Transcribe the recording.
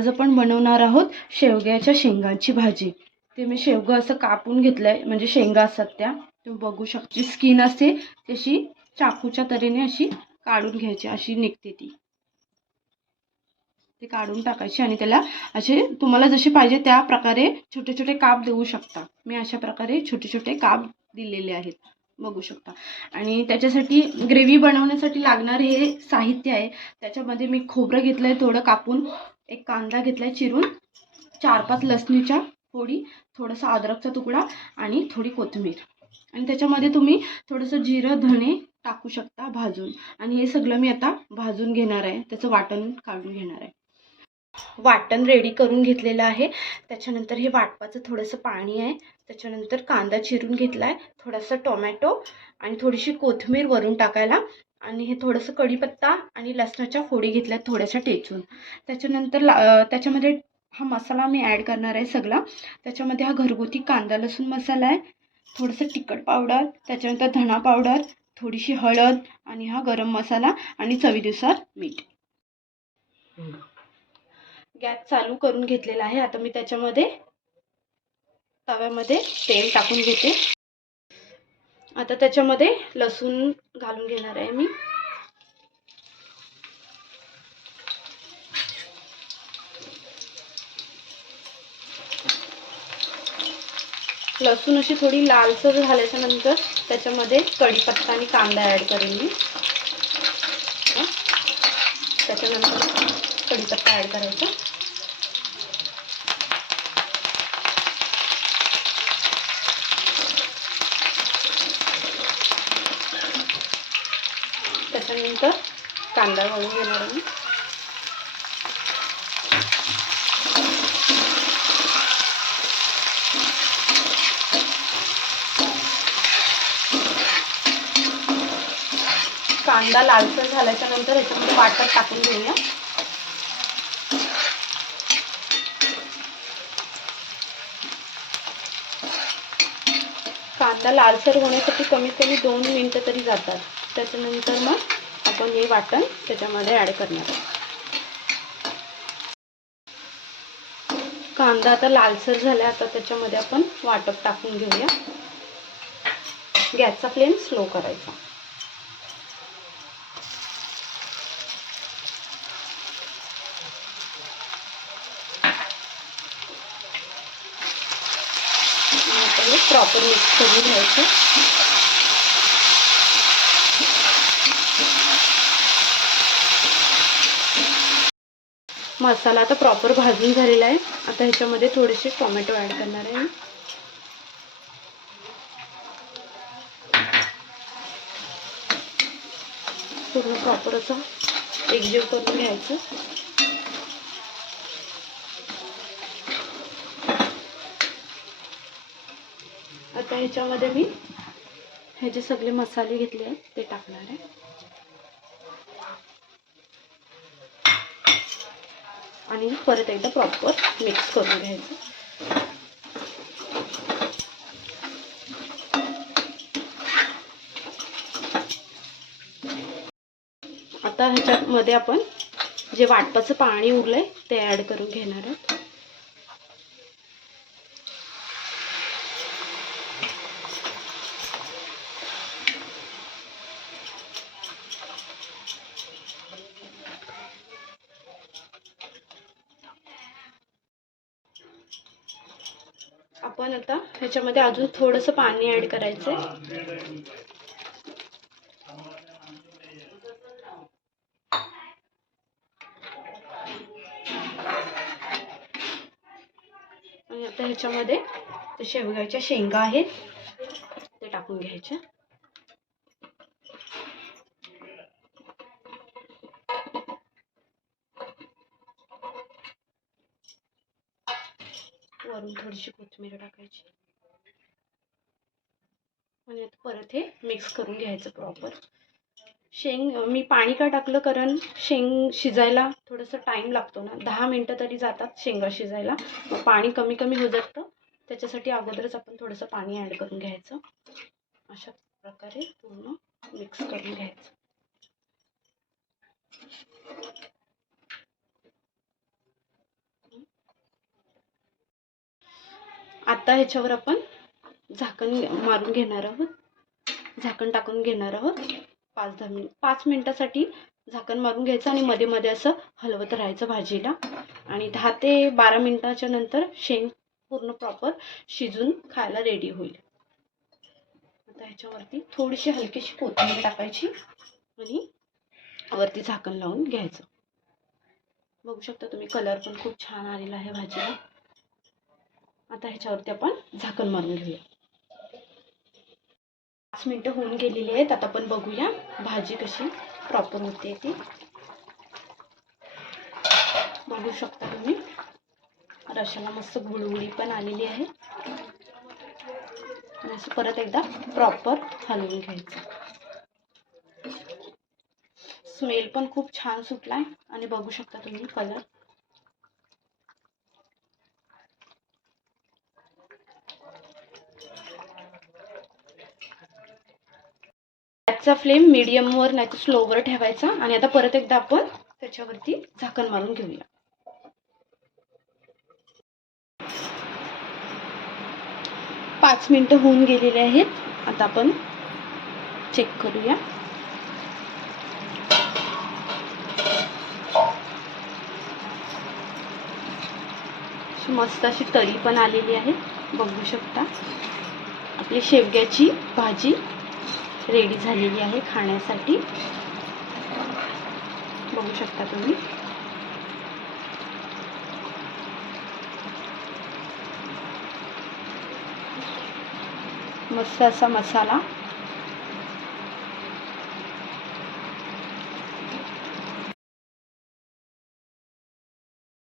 आज आपण बनवणार आहोत शेवग्याच्या शेंगांची भाजी. ते मी शेवगं असं कापून घेतलं आहे म्हणजे शेंगा असतात त्या तुम्ही बघू शकता. स्किन असते तशी चाकूच्या तऱ्हेने अशी काढून घ्यायची अशी निघते ती. ते काढून टाकायची आणि त्याला असे तुम्हाला जसे पाहिजे त्या प्रकारे छोटे छोटे काप देऊ शकता. मी अशा प्रकारे छोटे छोटे काप दिलेले आहेत. बघू शकता. आणि त्याच्यासाठी ग्रेव्ही बनवण्यासाठी लागणारे हे साहित्य आहे. त्याच्यामध्ये मी खोबरं घेतलं आहे थोडं कापून. एक कांदा घेतला आहे चिरून. चार पाच लसणीच्या फोडी थोडासा अद्रकचा तुकडा आणि थोडी कोथिंबीर. आणि त्याच्यामध्ये तुम्ही थोडंसं जिरं धणे टाकू शकता भाजून. आणि हे सगळं मी आता भाजून घेणार आहे. त्याचं वाटण काढून घेणार आहे. वाटण रेडी करून घेतलेलं आहे. त्याच्यानंतर हे वाटपाचं थोडंसं पाणी आहे. त्याच्यानंतर कांदा चिरून घेतला आहे थोडासा टोमॅटो आणि थोडीशी कोथिंबीर वरून टाकायला आणि हे थोडंसं कढीपत्ता आणि लसणाच्या फोडी घेतल्या थोड्याशा टेचून. त्याच्यानंतर ला त्याच्यामध्ये हा मसाला मी ॲड करणार आहे सगळा. त्याच्यामध्ये हा घरगुती कांदा लसूण मसाला आहे. थोडंसं तिखट पावडर त्याच्यानंतर धणा पावडर थोडीशी हळद आणि हा गरम मसाला आणि चवीनुसार मीठ. गॅस चालू करून घेतलेला आहे. आता मी त्याच्यामध्ये तव्यामध्ये तेल टाकून घेते. आता त्याच्यामध्ये लसूण घालून घेणार आहे मी. लसूण अशी थोडी लालसर झाल्याच्यानंतर त्याच्यामध्ये कढीपत्ता आणि कांदा ॲड करेन मी. त्याच्यानंतर कढीपत्ता ॲड करायचा. त्याच्यानंतर कांदा वळून घेणार आहे मी कांदा लालसर झाल्याच्यानंतर याच्यामध्ये वाटत टाकून घेऊया. कांदा लालसर होण्यासाठी कमीत कमी दोन मिनटं तरी जातात. त्याच्यानंतर मग आपण हे वाटण त्याच्यामध्ये ॲड करणार कांदा आता लालसर झाला आता त्याच्यामध्ये आपण वाटप टाकून घेऊया. गॅसचा फ्लेम स्लो करायचा. आणि प्रॉपर मिक्स करून घ्यायचं. मसाला आता प्रॉपर भाजून झालेला आहे. आता ह्याच्यामध्ये थोडेसे टोमॅटो ॲड करणार आहे पूर्ण प्रॉपर असं एकजीव करून घ्यायचं. आता ह्याच्यामध्ये मी हे जे सगळे मसाले घेतले आहेत ते टाकणार आहे. आणि परत एकदा प्रॉपर मिक्स करून घ्यायचं. आता ह्याच्यामध्ये आपण जे वाटपाचं पाणी उरलंय ते ॲड करून घेणार आहोत. आपण आता ह्याच्यामध्ये अजून थोडंसं पाणी ॲड करायचं आणि आता ह्याच्यामध्ये शेवग्याच्या शेंगा आहेत. ते टाकून घ्यायच्या. वरून थोडीशी कोथिंबीर टाकायची. आणि आता परत हे मिक्स करून घ्यायचं प्रॉपर शेंग मी पाणी का टाकलं? कारण शेंग शिजायला थोडंसं टाईम लागतो ना. दहा मिनटं तरी जातात शेंगा शिजायला. पाणी कमी कमी होत जातं. त्याच्यासाठी अगोदरच आपण थोडंसं पाणी ॲड करून घ्यायचं. अशा प्रकारे पूर्ण मिक्स करून घ्यायचं. आता ह्याच्यावर आपण झाकण मारून घेणार आहोत. झाकण टाकून घेणार आहोत. पाच दहा मिनिट पाच मिनिटासाठी झाकण मारून घ्यायचं आणि मध्ये मध्ये असं हलवत राहायचं भाजीला. आणि दहा ते बारा मिनिटाच्या नंतर शेंग पूर्ण प्रॉपर शिजून खायला रेडी होईल. आता ह्याच्यावरती थोडीशी हलकीशी कोथिंबीर टाकायची आणि वरती झाकण लावून घ्यायचं. बघू शकता तुम्ही कलर पण खूप छान आलेला आहे भाजीला. आता ह्याच्यावरती आपण झाकण मारून घेऊया. पाच मिनटं होऊन गेलेली आहेत. आता आपण बघूया भाजी कशी प्रॉपर होते ती. बघू शकता तुम्ही. रशाला मस्त गुळगुळी पण आलेली आहे. आणि असं परत एकदा प्रॉपर हलवून घ्यायचं. स्मेल पण खूप छान सुटलाय. आणि बघू शकता तुम्ही कलर गॅसचा फ्लेम मिडियमवर नाही तर स्लोवर ठेवायचा. आणि आता परत एकदा आपण त्याच्यावरती झाकण मारून घेऊया. पाच मिनटं होऊन गेलेले आहेत. आता आपण चेक करूया. मस्त अशी तळी पण आलेली आहे. बघू शकता. आपली शेवग्याची भाजी रेडी झालेली आहे खाण्यासाठी. बघू शकता तुम्ही. मस्त असा मसाला.